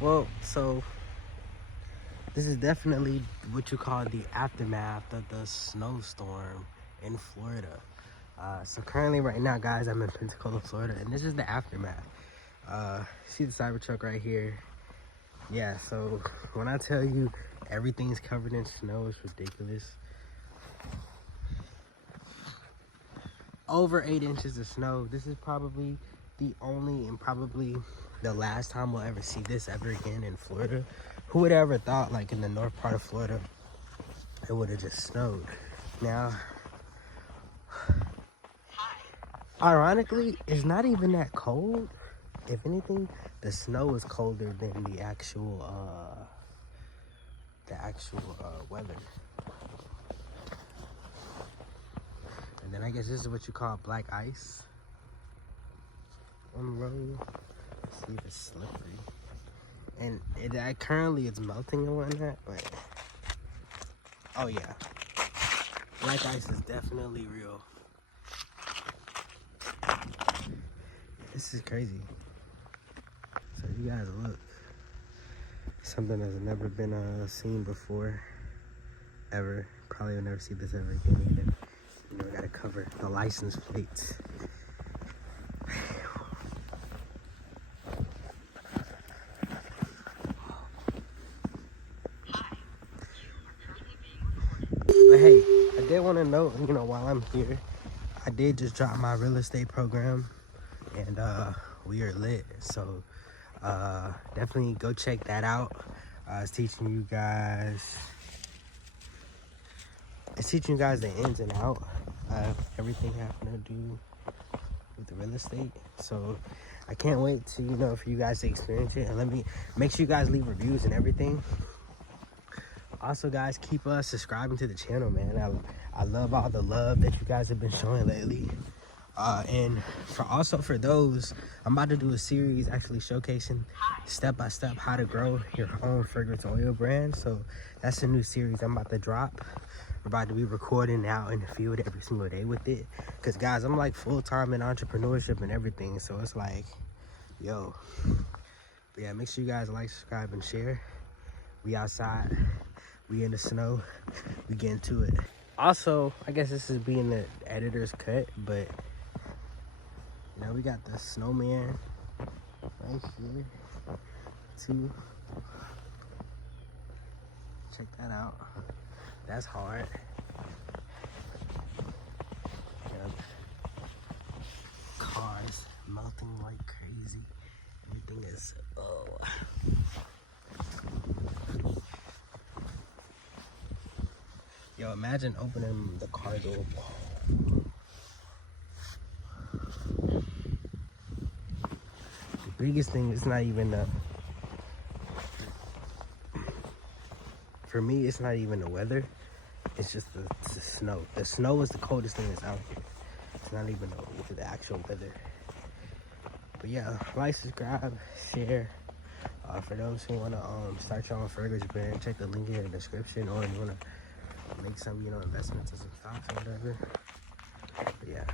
Well, so this is definitely what you call the aftermath of the snowstorm in Florida. So currently right now, guys, I'm in Pensacola, Florida, and this is the aftermath. See the Cybertruck right here? Yeah, so when I tell you everything's covered in snow, it's ridiculous. Over 8 inches of snow. This is probably the only and probably the last time we'll ever see this ever again in Florida. Who would have ever thought, like, in the north part of Florida, it would have just snowed? Now, ironically, it's not even that cold. If anything, the snow is colder than the actual weather. And then I guess this is what you call black ice on the road. Let's see if it's slippery. And currently it's melting and whatnot, but oh yeah, black ice is definitely real. This is crazy. So you guys look, something that's never been seen before, ever. Probably will never see this ever again either. You know, we gotta cover the license plates. But hey, I did want to note, you know, while I'm here, I did just drop my real estate program, and we are lit. So definitely go check that out. It's teaching you guys the ins and out of everything having to do with the real estate. So I can't wait to, you know, for you guys to experience it, and let me make sure you guys leave reviews and everything. Also, guys, keep subscribing to the channel, man. I love all the love that you guys have been showing lately. And for those, I'm about to do a series actually showcasing step-by-step how to grow your own fragrance oil brand. So that's a new series I'm about to drop. We're about to be recording out in the field every single day with it. Because, guys, I'm like full-time in entrepreneurship and everything. So it's like, yo. But yeah, make sure you guys like, subscribe, and share. We outside. We in the snow. We get into it. Also, I guess this is being the editor's cut, but you know, we got the snowman right here too. Check that out. That's hard. Yep. Cars melting like crazy. Everything is Yo, imagine opening the car door. The biggest thing is not even for me, it's not even the weather. It's just the snow. The snow is the coldest thing that's out here. It's not even the actual weather. But yeah, like, subscribe, share. For those who want to start your own fragrance brand, check the link in the description, or you want to make some, you know, investments in some stocks or whatever. But yeah.